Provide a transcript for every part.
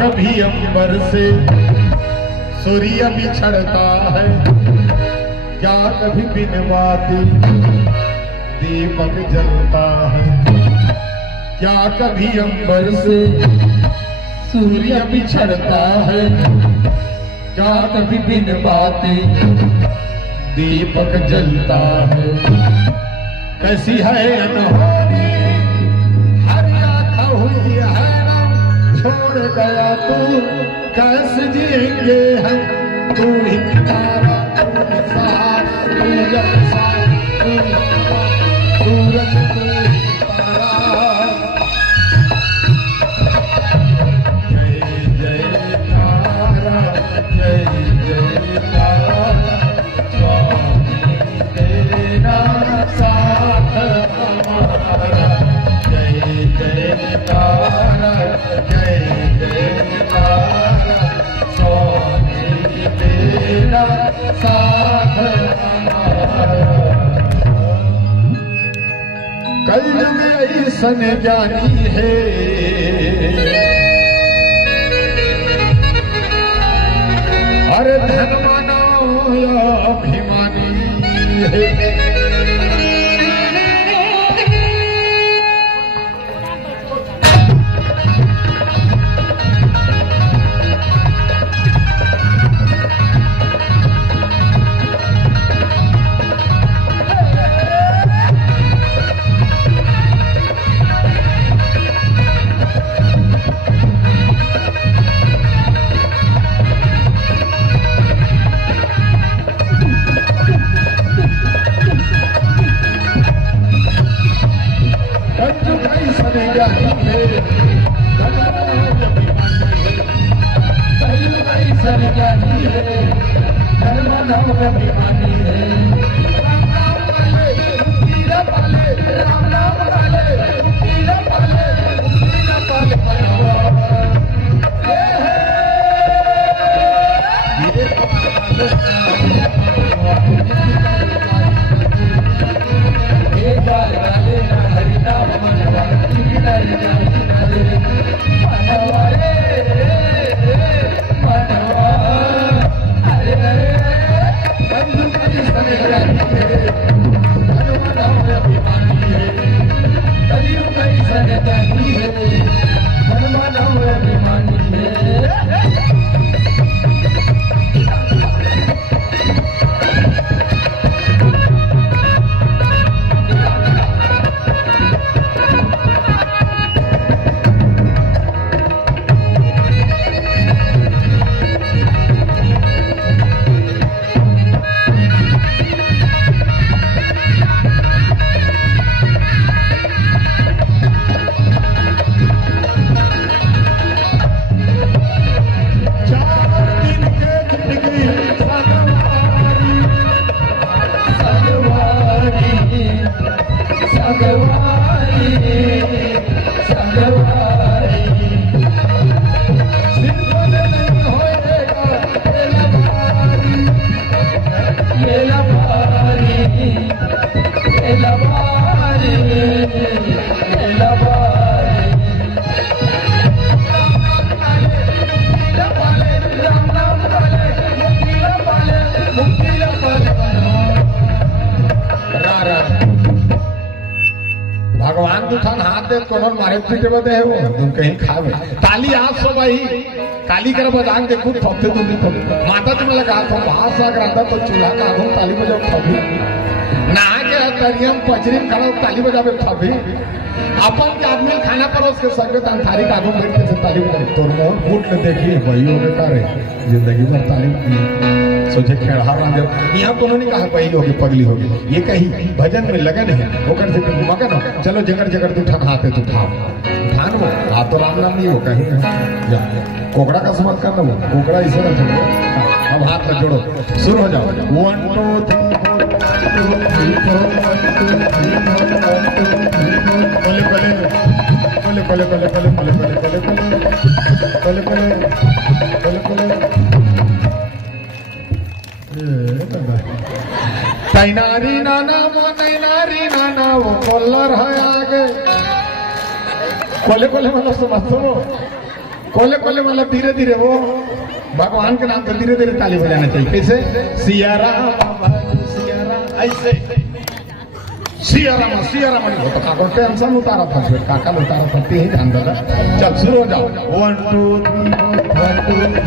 कभी अंबर से सूर्य बिछड़ता है, क्या कभी बिन बाती दीपक जलता है, क्या कभी अंबर से सूर्य बिछड़ता है, क्या कभी बिन बाती दीपक जलता है। कैसी है अनहोनी हरिया हुई है ना, छोड़ गया तू कैसे जिएंगे हम, तू ही किनारा तू ही सहारा तू जलसा तू सूरज तू ही तारा। जय जय तारा जय जय तारा, स्वामी तेरा साथ हमारा। जय जय तारा जय जय तारा, स्वामी तेरा साथ हमारा। कल में ऐसन ज्ञानी है, अरे धन मानो या अभिमानी है। भगवान दुठान हाथ दे कोनो मारे पीटे बदे है वो तुम कहीं खावे ताली आज सो भाई काली कर बजान देखो थपते तुम माता तुम लगा तो भात साग रहता तो चूल्हा का आगो ताली बजाओ थपी नहा के दरियम पचरी खड़ा ताली बजावे थपी अपन के आदमी खाना परोस के संगत थारी का आगो बैठ के ताली बजाए तोर मोहन फूट ले देखिए भाइयों ने करे जिंदगी भर ताली सोचे खेड़ा राम जब यहाँ कोनो नहीं कहा पहली होगी पगली होगी ये कही भजन में लगन है ओकर से मगन हो चलो जगड़ जगड़ तू ठान हाथे तू ठान ठान वो आप तो राम नाम नहीं हो कहीं जा कोकड़ा का समझ कर वो कोकड़ा इसे ना छोड़ो अब हाथ में जोड़ो शुरू हो जाओ 1 तैनारी नाना वो तैनारी नाना वो कोल्लर है आगे कोले कोले मतलब समझो कोले कोले मतलब धीरे धीरे वो भगवान के नाम पर धीरे धीरे ताली बजाना चाहिए। कैसे? सिया राम ऐसे सिया राम नहीं तो काका टेंशन उतारा था, काका उतारा था ही ध्यान दादा। चल शुरू हो जाओ। 1 2 3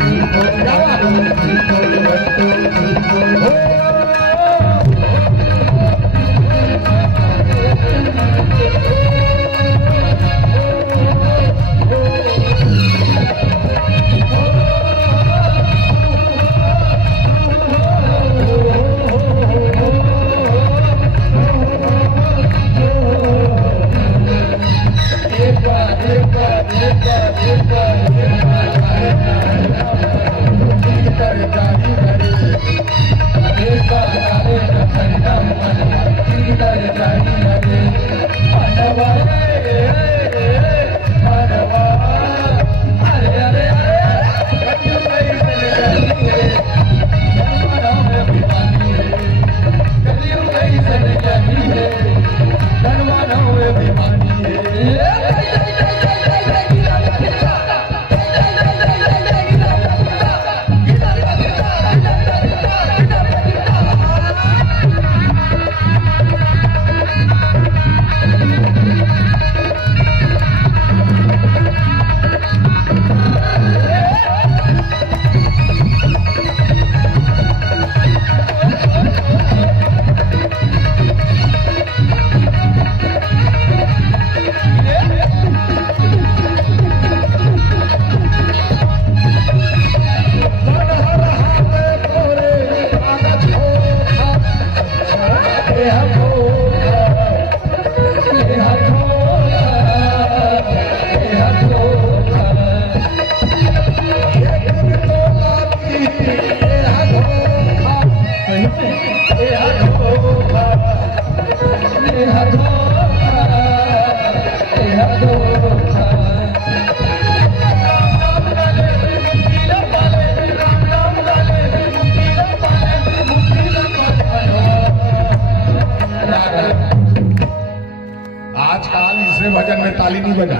भजन में ताली नहीं बजा।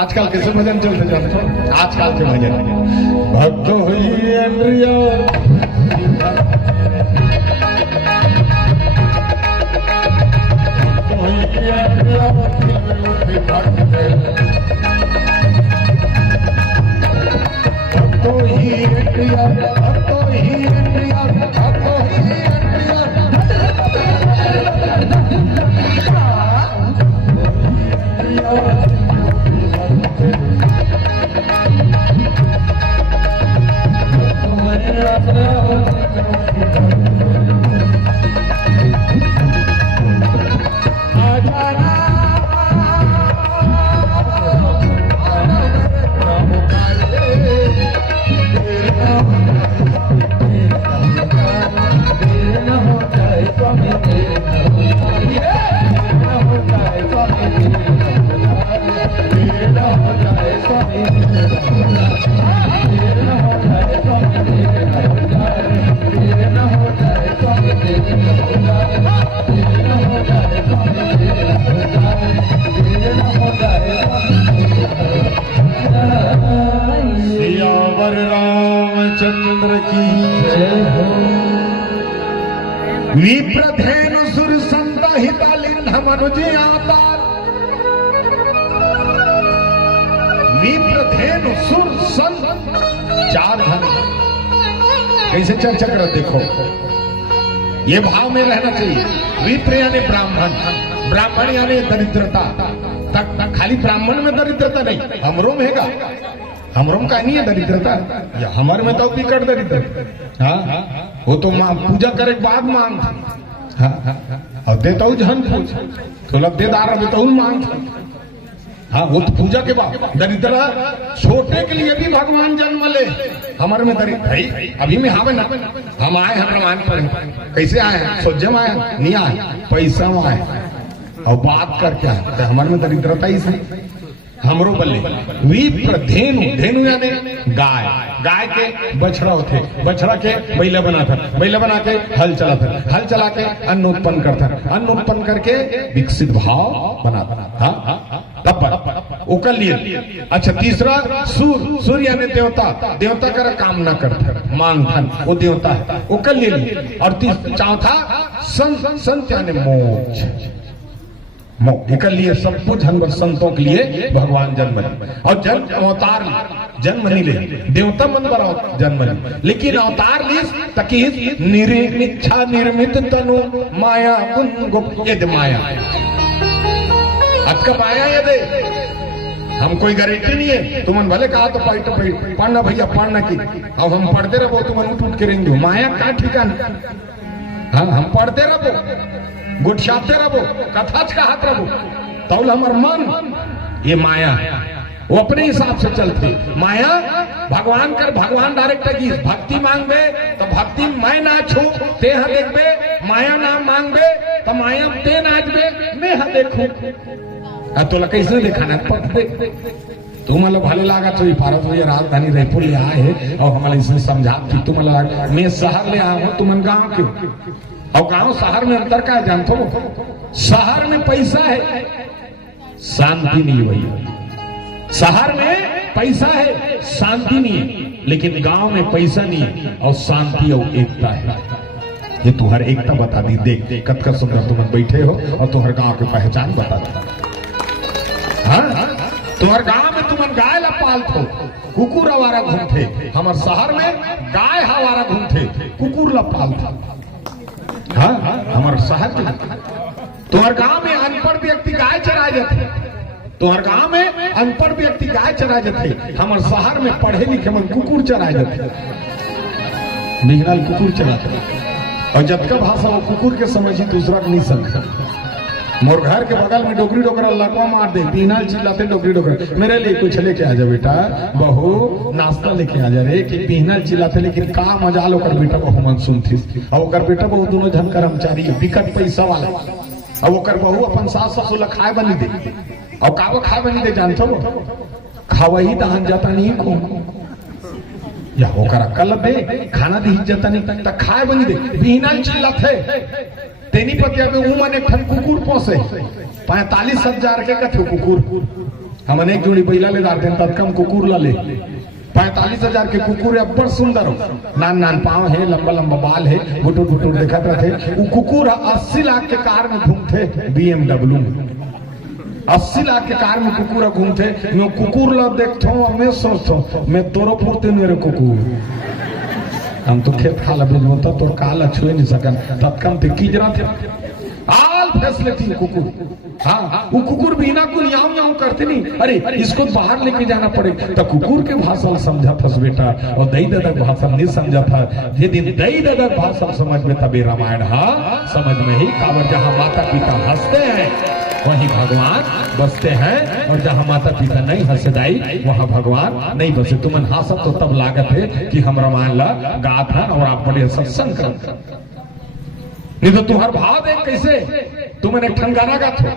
आजकल कैसे भजन चलते जानते हो? आजकल के भजन भक्त रामचंद्र की जय हो। विप्रधेनु सुर संत हितालिन मनुजी आता। विप्रधेनु सुर संत चार धन कैसे चर्चा कर देखो, ये भाव में रहना चाहिए। विप्र यानी ब्राह्मण, ब्राह्मण यानी दरिद्रता। तक खाली ब्राह्मण में दरिद्रता नहीं, हमरो में हैगा। हमरो में का नहीं है दरिद्रता, या हमारे में तो बिकट दरिद्र। हाँ वो तो पूजा करे के बाद मांग। और देता हूँ जहन पूछ तो लग देदार देता हूँ मांग। हाँ वो तो पूजा के बाद दरिद्र छोटे के लिए भी भगवान जन्म ले। हमारे में दरिद्र भाई अभी में हावे ना। हम आए हैं प्रमाण पर, कैसे आए हैं? सोजम आए नहीं आए, पैसा में आए और बात करके आए। तो हमारे में दरिद्रता ही से हमरो बल्ले। विप्र धेनु, धेनु यानी गाय, गाय के बछड़ा होते, बछड़ा के बैला बना था, बैला बना के हल चला था, हल चला के अन्न उत्पन्न करता, अन्न उत्पन्न करके विकसित भाव बना था। तब उकल लिए। अच्छा तीसरा सूर्य यानी देवता, देवता कर काम ना करते मांग धन, वो देवता है, उकल लिए। और चौथा संत यानी मोक्ष, निकल लिए सब कुछ जानवर संतों के लिए भगवान जन्म ले। और जन्म अवतार जन्म नहीं ले, देवता मन पर जन्म ले, लेकिन अवतार ली ताकि निरिच्छा निर्मित तनु माया गुण गुप्त यद माया अत का माया ये दे। हम कोई गारंटी नहीं है, तुमन भले कहा तो पढ़ना भैया पढ़ना की, अब हम पढ़ते रहो तुमन टूट के रहेंगे माया का ठिकाना। हाँ हम पढ़ते रहो, गुटछाते रहो, कथा कहत रहो, तो हमार मन ये माया वो अपने हिसाब से चलती। माया भगवान कर, भगवान डायरेक्ट की भक्ति मांगबे तो भक्ति मैं नाचो ते हा देखबे, माया नाम मांगबे तो माया ते नाचबे मैं हा देखो। तोला कैसे दिखाना पड़ते तू मला भले लागा तो भारत में राजधानी रायपुर ले आए है और हमारे इसने समझा कि तुम मैं शहर ले आया हूँ, तुम गांव क्यों? और गांव शहर में अंतर का है जानते हो? शहर में पैसा है, शांति नहीं भैया। शहर में पैसा है, शांति नहीं है, लेकिन गांव में पैसा नहीं है और शांति और एकता है। ये तुम्हार एकता बता दी, देख कत का सुंदर तुम बैठे हो और तुम्हारे गांव की पहचान बता दी। हाँ तुम्हारे गांव में तुम गाय ला पालते, कुकुर हवारा घूमते, हमारे शहर में गाय हवारा घूमते, कुकुर ला पालते। हाँ हमारे शहर में तुम्हारे गांव में अनपढ़ व्यक्ति गाय चरा जाते, तुम्हारे गांव में अनपढ़ व्यक्ति गाय चरा जाते, हमारे शहर में पढ़े लिखे मन कुकुर चरा जाते, निगराल कुकुर चलाते। और जब का भाषा वो कुकुर के समझी दूसरा नहीं समझ। मोर घर के बगल में डोगरी डोगरा लकवा मार दे, पीना चिल्लाते डोगरी डोगरा, मेरे लिए कुछ लेके आ जा बेटा, बहू नाश्ता लेके आ जा रे, कि पीना चिल्लाते लेकिन का मजा लो कर बेटा बहू मन सुनती। और ओकर बेटा बहू दोनों जन कर्मचारी बिकट पैसा वाला, और ओकर बहू अपन सास ससुर खाए बनी दे, और कावा खाए बनी दे जानते हो? खावा ही दहन जाता नहीं को या ओकर अकल दे, खाना दी जाता नहीं त खाए बनी दे, पीना चिल्लाते तेनी पतिया पे उमन एक ठन कुकुर पोसे 45,000 के कथे कुकुर। हम अनेक जोड़ी बैला ले दाते तत्कम कुकुर ला ले 45,000 के कुकुर अब्बड़ सुंदर हो, नान नान पाँव है, लंबा लंबा बाल है, गुटुर गुटुर देखा रहते। वो कुकुर 80 लाख के कार में घूमते, BMW 80 लाख के कार में कुकुर घूमते। मैं कुकुर ला देखता मैं सोचता मैं तोरो पुरते मेरे कुकुर, हम तो खेत खाला बेचता तो काला छुए नहीं सकन, तत्कम पे कीजरा थे आल फैसलिटी कुकुर। हाँ वो कुकुर बिना को याऊ याऊ करते नहीं, अरे इसको बाहर लेके जाना पड़े तो कुकुर के भाषा समझा था बेटा, और दई ददक भाषा नहीं समझा था। ये दिन दई ददक भाषा समझ में तभी रामायण समझ में ही कावर। जहाँ माता पिता हंसते हैं वहीं भगवान बसते हैं, और जहाँ माता पिता नहीं हंसदाई वहाँ भगवान नहीं बसे। तुमन हासत तो तब लागत है कि हम रामायण ला गात है और आप बड़े सत्संग कर, नहीं तो तुम्हार भाव देख कैसे तुमने एक गाना गात हो।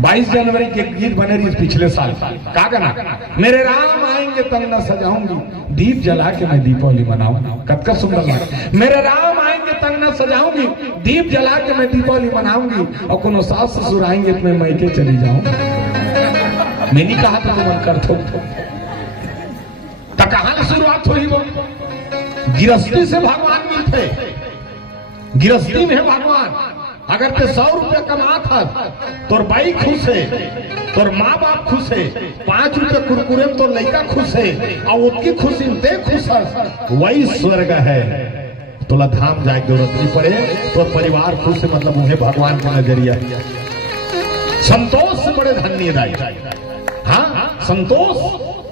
22 जनवरी के गीत बने रही पिछले साल का गाना, मेरे राम आएंगे तब न सजाऊंगी, दीप जला के मैं दीपावली मनाऊंगा। कतका सुंदर लगा, मेरे राम आएंगे तब न सजाऊंगी, दीप जला के मैं दीपावली मनाऊंगी, और कोनो सास ससुर आएंगे तो मैं मैके चली जाऊंगी। मैंने कहा था तुम कर थो कहां शुरुआत हुई? वो गिरस्ती से भगवान मिलते, गिरस्ती में है भगवान। अगर ते 100 रुपया कमा था तोर बाई खुश है, तोर माँ बाप खुश है, 5 रुपया कुरकुरे में तोर लड़का खुश है, और उसकी खुशी में ते खुश है, वही स्वर्ग है। तोला धाम जाए जरूरत नहीं पड़े, तो परिवार खुश है, मतलब उन्हें भगवान का नजरिया संतोष से बड़े धन्य दाई। हाँ संतोष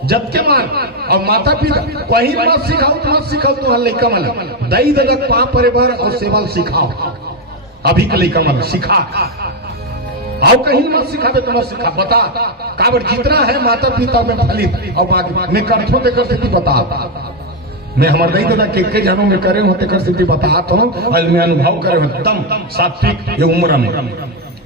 जब के मान, और माता पिता वही मत सिखाओ तो लड़का वाला दई ददक पा परिवार और सेवा सिखाओ। अभी के लड़का वाला सिखा, और कहीं मत सिखावे तो मत सिखा, बता काबर जितना है माता पिता में फलित, और बाकी मैं करथो ते कर स्थिति बता, मैं हमारे दई दादा के जनों में करे होते कर स्थिति बताता हूँ, और मैं अनुभव करे एकदम सात्विक ये उम्र में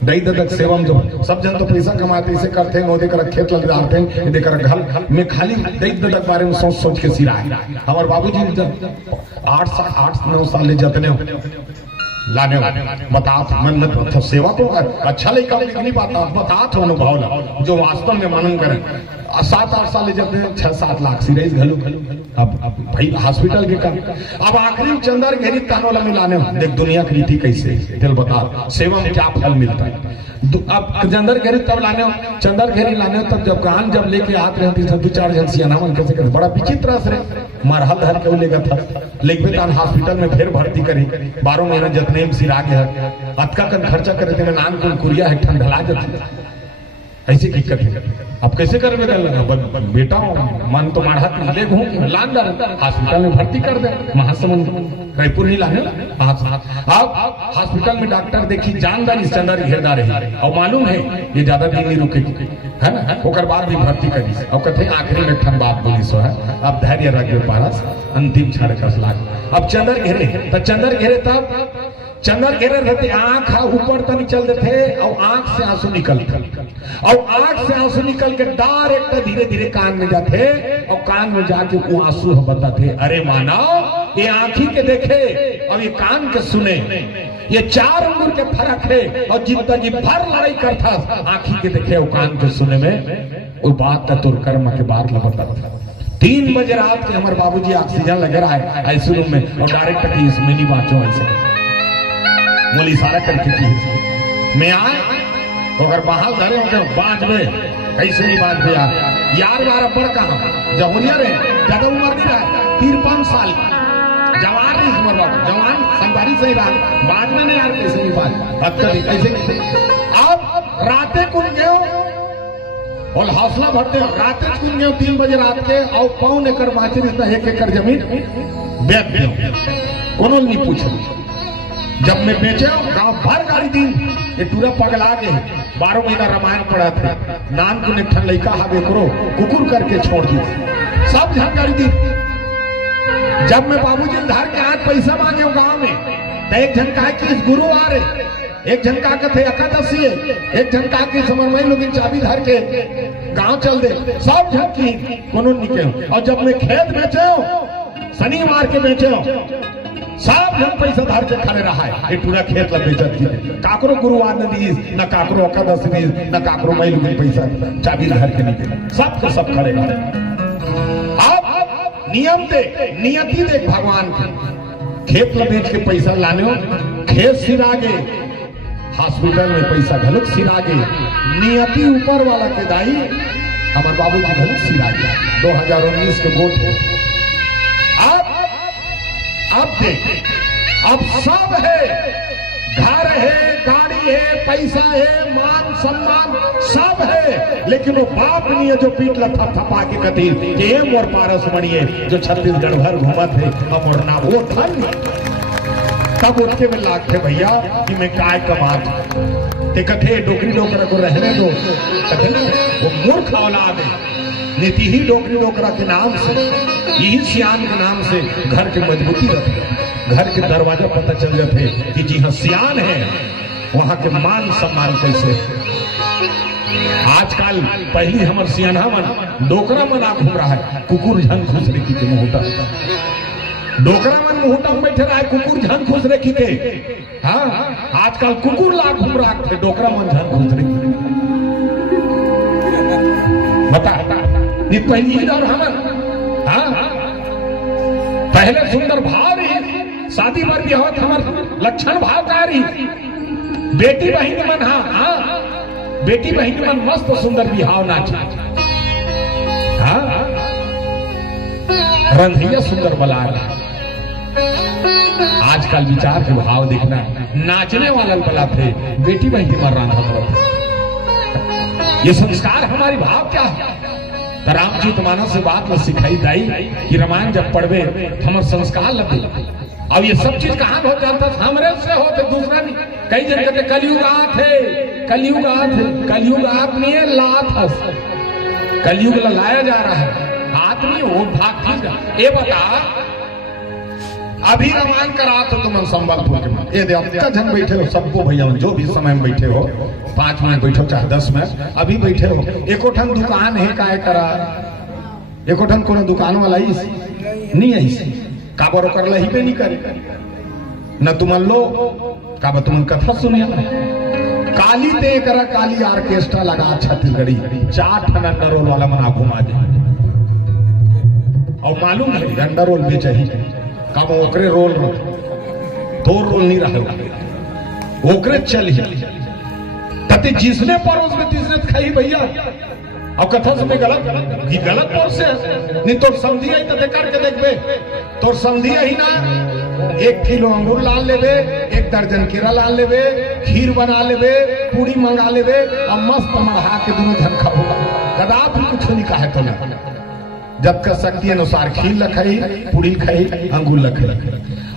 दई ददक सेवा में जो सब जन तो पैसा कमाते इसे करते हैं, ओदे कर खेत लग जाते हैं, देकर घर में खाली दई ददक बारे में सोच के सिरा है। हमारे बाबूजी जब 8-9 साल ले जाते लाने बता मन तो सेवा को अच्छा लड़का नहीं पाता बता तो अनुभव ला जो वास्तव में मनन करें 7-8 साल जब 6-7 लाख सिरेज घलू अब भाई हॉस्पिटल के काम अब आखिरी चंदर घेरी तानोला मिलाने देख दुनिया की रीति कैसे दिल बता सेवा में क्या फल मिलता है अब चंदर घेरी तब लाने चंदर घेरी लाने तब जब गान जब लेके आते रहती सब 2-4 जन सियाना मन कैसे कैसे बड़ा विचित्र से मरहल धर के लेगा था लेके तान हॉस्पिटल में फिर भर्ती करी 12 महीना जतने में सिरा गया अतका कन खर्चा करे थे मैं नान कुल कुरिया है ठंडला जाती ऐसी दिक्कत है अब कैसे कर बेटा मन तो माढ़ा ले घूम लान हॉस्पिटल में भर्ती कर दे महासमुंद रायपुर नहीं लाने अब हॉस्पिटल में डॉक्टर देखी जानदार चंदर घेरदार है और मालूम है ये ज्यादा दिन नहीं रुकेगी है ना ओकर बाद भी भर्ती करी और कथे आखिरी में ठन बात बोली सो है अब धैर्य रखे पारस अंतिम क्षण कस लाग अब चंदर घेरे तो चंदर घेरे तब चंदर घेरे रहते आंख ऊपर तक चल देते और आंख से आंसू निकलते और आंख से आंसू निकल के डायरेक्ट धीरे धीरे कान में जाते और कान में जाके वो आंसू बताते अरे मानव ये आंखी के देखे और ये कान के सुने ये 4 उम्र के फर्क है और जिंदगी भर लड़ाई करता आंखी के देखे और कान के सुने में वो बात का तुर कर्म के बात लगता था 3 बजे रात के हमारे बाबूजी ऑक्सीजन लगे रहा है आईसीयू रूम में और डायरेक्ट की इसमें नहीं बाँचो ऐसे बोली सारा करके चीज मैं आए अगर बाहर धरे होते बाँच में कैसे नहीं बात भी यार बार बड़ कहा जमुनिया रे ज्यादा उम्र नहीं रहा 53 साल जवान नहीं उम्र बाबू जवान संतारी सही रहा बाद में नहीं यार कैसे नहीं बात कैसे अब रातें कुल गए और हौसला भरते रातें कुल गए 3 बजे रात के और 1.25 एकड़ बाँचे 1 एकड़ जमीन बेच दे कोनो नहीं पूछे जब मैं बेचे गांव भर गाड़ी दी ये पूरा पगला के 12 महीना रामायण पढ़ा था नाम को निठन लड़का हावे करो कुकुर करके छोड़ दी सब जानकारी दी जब मैं बाबूजी धार के आज पैसा मांगे गांव में तो एक जन कहा कि इस गुरु आ रहे एक जन का थे एकादशी एक जन का की समन्वय लोग चाबी धर के गांव चल दे सब जन की कोनो निके और जब मैं खेत बेचे शनिवार के बेचे सब जन पैसा धर के खड़े रहा है ये पूरा खेत लग बेचत थी काकरो गुरुवार न दी न काकरो एकादशी दी न काकरो मई लोग पैसा चाबी धर के निकले सब के सब खड़े रहे अब नियम दे नियति देख भगवान की खेत ल बेच के पैसा लाने खेत सिरा गे हॉस्पिटल में पैसा घलुक सिरा गे नियति ऊपर वाला के दाई हमारे बाबूजी घलुक सिरा गया 2019 के वोट है अब देख अब सब है घर है गाड़ी है पैसा है मान सम्मान सब है लेकिन वो बाप नहीं है जो पीट लथा थपा के कथी ये मोर पारस मणिए जो छत्तीसगढ़ भर घूमत है अब और ना वो था तब उठके में लाग थे भैया कि मैं काय कमात ते कथे डोकरी डोकरा को रहने दो कथे वो मूर्ख औलाद है नीति ही डोकरी डोकरा के नाम से यही सियान के नाम से घर की मजबूती रखते घर के दरवाजा पता चल जाते कि जी हाँ सियान है वहां के मान सम्मान कैसे आजकल पहली हमर सियाना मन डोकरा मन आ घूम रहा है कुकुर झन खुश रेखी के मुहूर्ता डोकरा मन मुहूर्ता में बैठे रहा है कुकुर झन खुश रेखी के हाँ आजकल कुकुर ला घूम रहा है डोकरा मन झन खुश रेखी बता ये पहली दौर हमर हाँ पहले सुंदर भाव रही शादी पर भी होत हमर लक्षण भाव का रही बेटी बहन मन हाँ बेटी बहन मन मस्त सुंदर बिहाव नाच हाँ रंधिया सुंदर बला आजकल विचार के भाव देखना नाचने वाला बला थे बेटी बहन मर रहा ये संस्कार हमारी भाव क्या है तो रामचरित मानस से बात में सिखाई दाई कि रामायण जब पढ़वे हमारे संस्कार लगे अब ये सब चीज कहाँ हो जाता हमरे से होते दूसरा नहीं कई जन कहते कलयुग आत है कलयुग आत है कलयुग आत नहीं है लात कलयुग लाया जा रहा है हाथ नहीं वो भाग ठीक ये बता अभी रामायण करा तो तुम संबलपुर के मन ये देवता जन बैठे हो सबको भैया जो भी समय में बैठे हो 5 मिनट बैठो चाहे 10 मिनट अभी बैठे हो एकोठन दुकान है काय करा एकोठन कोनो दुकान वाला नहीं आई काबर कर लही पे नहीं करे न तुम लो का तुम कथा सुनिए काली ते करा काली ऑर्केस्ट्रा लगा छत्तीसगढ़ी 4 ठन अंडर रोल वाला मना घुमा दे और मालूम है अंडर रोल में चाहिए कब ओकरे रोल दो रोल नहीं रहा ओकरे चल ही तते जिसने परोस में तीसरे खाई भैया और कथा सुने गलत ये गलत तौर से नहीं तो समझिया ही तते करके देखबे तो समझिया ही ना 1 किलो अंगूर लाल लेबे 1 दर्जन केरा लाल लेबे खीर बना लेबे पूरी मंगा लेबे और मस्त मढ़ा के दोनों जन खाबो कदापि कुछ नहीं कहा तो ना जब का शक्ति अनुसार खीर लखाई पूरी खाई अंगूर लखाई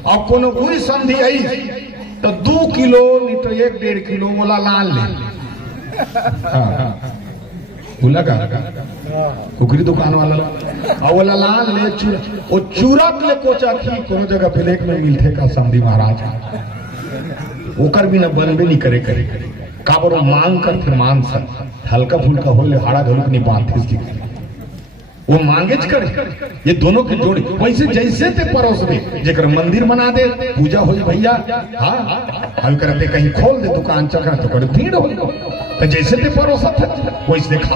और कोनो पूरी संधि आई तो 2 किलो नहीं तो 1-1.5 किलो वाला लाल ले बोला का कुकरी दुकान वाला और वाला लाल ले चूरा के ले कोचा की कोनो जगह ब्लैक में मिलते का संधि महाराज ओकर भी न बनबे नहीं करे काबरो मांग कर फिर मान सर हल्का फुल्का हो ले हाड़ा घलुक नहीं बात इसकी वो मांगे कर ये दोनों के जोड़े वैसे जैसे ते परोस में जेकर मंदिर बना दे पूजा हो भैया हाँ हम करते कहीं खोल दे दुकान चक्रा तो कर भीड़ हो तो जैसे ते परोसा था वैसे खा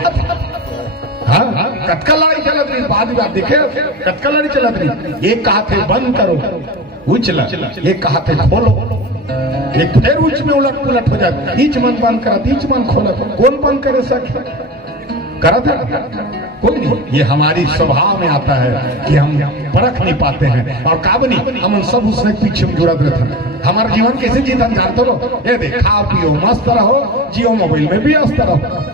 हाँ कतका लड़ाई चलत रही बाद में आप देखे कतका लड़ाई चलत रही एक कहा थे बंद करो वो चला एक कहा थे खोलो एक फिर उच में उलट पुलट हो जाता ईच मन बंद करा ईच मन खोला कौन बंद करे सके करा था कोई नहीं ये हमारी स्वभाव में आता है कि हम परख नहीं पाते हैं और काबनी हम उन सब उसने पीछे जुड़त रहते हमारा जीवन कैसे जीता जानते हो ये देख खाओ पियो मस्त रहो जियो मोबाइल में भी व्यस्त रहो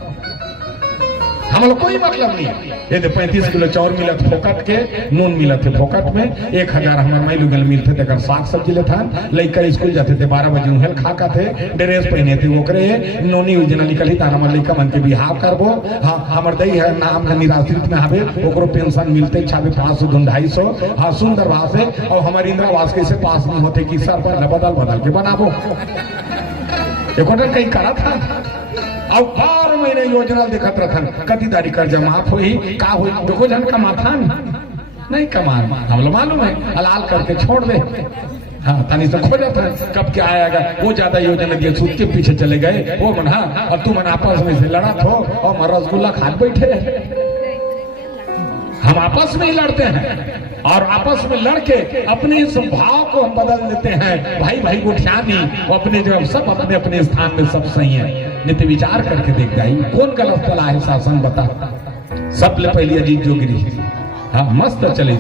हम लोग कोई मतलब नहीं ये 35 किलो चाउर मिलत फोकट के नून मिलत थे फोकट में 1000 हमारे माई लोग मिलते थे अगर साग सब्जी ले था लड़का स्कूल जाते थे 12 बजे उहेल खा का थे ड्रेस पहने थे ओकरे नोनी योजना निकली था हमारे लड़का मन के बिहाव करबो हाँ हमार दई है नाम का निराश्रित में हवे ओकरो पेंशन मिलते छावे 500 250 हाँ सुंदर भाषे और हमारे इंदिरा आवास कैसे पास नहीं होते कि सर पर बदल के बनाबो एक कहीं करा था और बार महीने योजना देखत रहन कति तारीख कर्जा माफ होई का होई देखो जन का माथा नहीं कमा हम लोग मालूम है हलाल करके छोड़ दे हाँ तनी से खो जाता है कब क्या आएगा वो ज्यादा योजना दिए सूट के पीछे चले गए वो मन हाँ और तू मन आपस में से लड़ा थो और मैं रसगुल्ला खा बैठे हम आपस में ही लड़ते हैं और आपस में लड़के अपने इस भाव को हम बदल देते हैं भाई गुठियानी अपने जो सब अपने अपने स्थान में सब सही है नित्य विचार करके देख जाइए कौन गलत चला है शासन बता सब ले पहले अजीत जोगिरी हाँ मस्त चले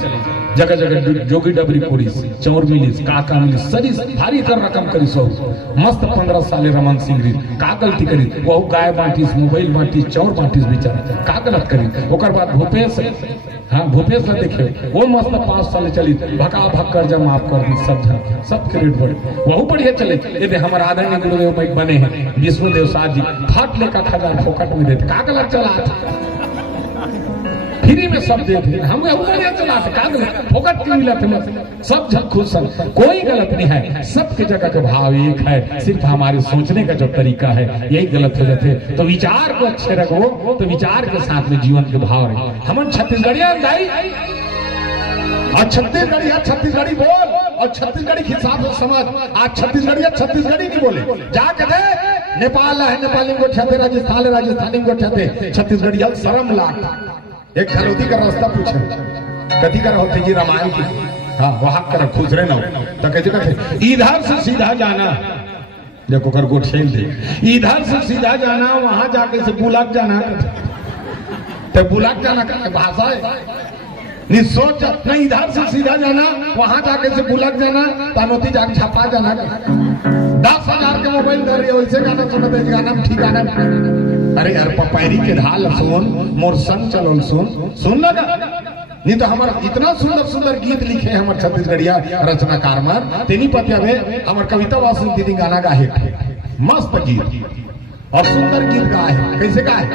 जगह जगह जोगी डबरी पूरी चौर मिली काका मिली सरी भारी कर रकम करी सो मस्त 15 साले रमन सिंह का गलती करी वो गाय बांटीस मोबाइल बांटीस चौर बांटीस बेचारा का गलत करी ओकर बाद भूपेश हाँ भूपेश ने देखे वो मस्त 5 साल चली भका भक कर जब माफ कर दी सब क्रेडिट बढ़े वह बढ़िया चले यदि हमारे आदरणीय गुरुदेव बने हैं विष्णुदेव साह जी फट ले 1000 फोकट में देते का गलत चला फ्री में सब देते हम बढ़िया चला फोकट की मिला सब जब खुश सब कोई गलत नहीं है सबके जगह का भाव एक है सिर्फ हमारे सोचने का जो तरीका है यही गलत हो जाते तो विचार को अच्छे रखो तो विचार के साथ में जीवन के भाव रहे हम छत्तीसगढ़िया और छत्तीसगढ़ी बोल और छत्तीसगढ़ी के हिसाब से समझ आज छत्तीसगढ़ी नहीं बोले जाके दे नेपाल है नेपाली को छते राजस्थानी को छते छत्तीसगढ़िया शर्म लाग एक खरोती का रास्ता पूछे कथी कर होते जी रामायण की हाँ वहां कर खुश रहे ना तो कहते इधर से सीधा जाना देखो कर गोट खेल दे इधर से सीधा जाना वहां जाके से बुलाक जाना तो बुलाक जाना का भाषा है नहीं सोच नहीं इधर से सीधा जाना वहां जाके से बुलाक जाना तानोती जाके छपा जाना 10,000 के मोबाइल दे रही है वैसे गाना सुनते गाना ठीक गाना अरे यार पपैरी के ढाल सुन मोर संग चलो सुन लगा नहीं तो हमारा इतना सुंदर गीत लिखे हमारे छत्तीसगढ़िया रचनाकार मार तेनी पतिया में हमारे कविता वासन दीदी गाना गाहे मस्त गीत और सुंदर गीत गाए कैसे गाए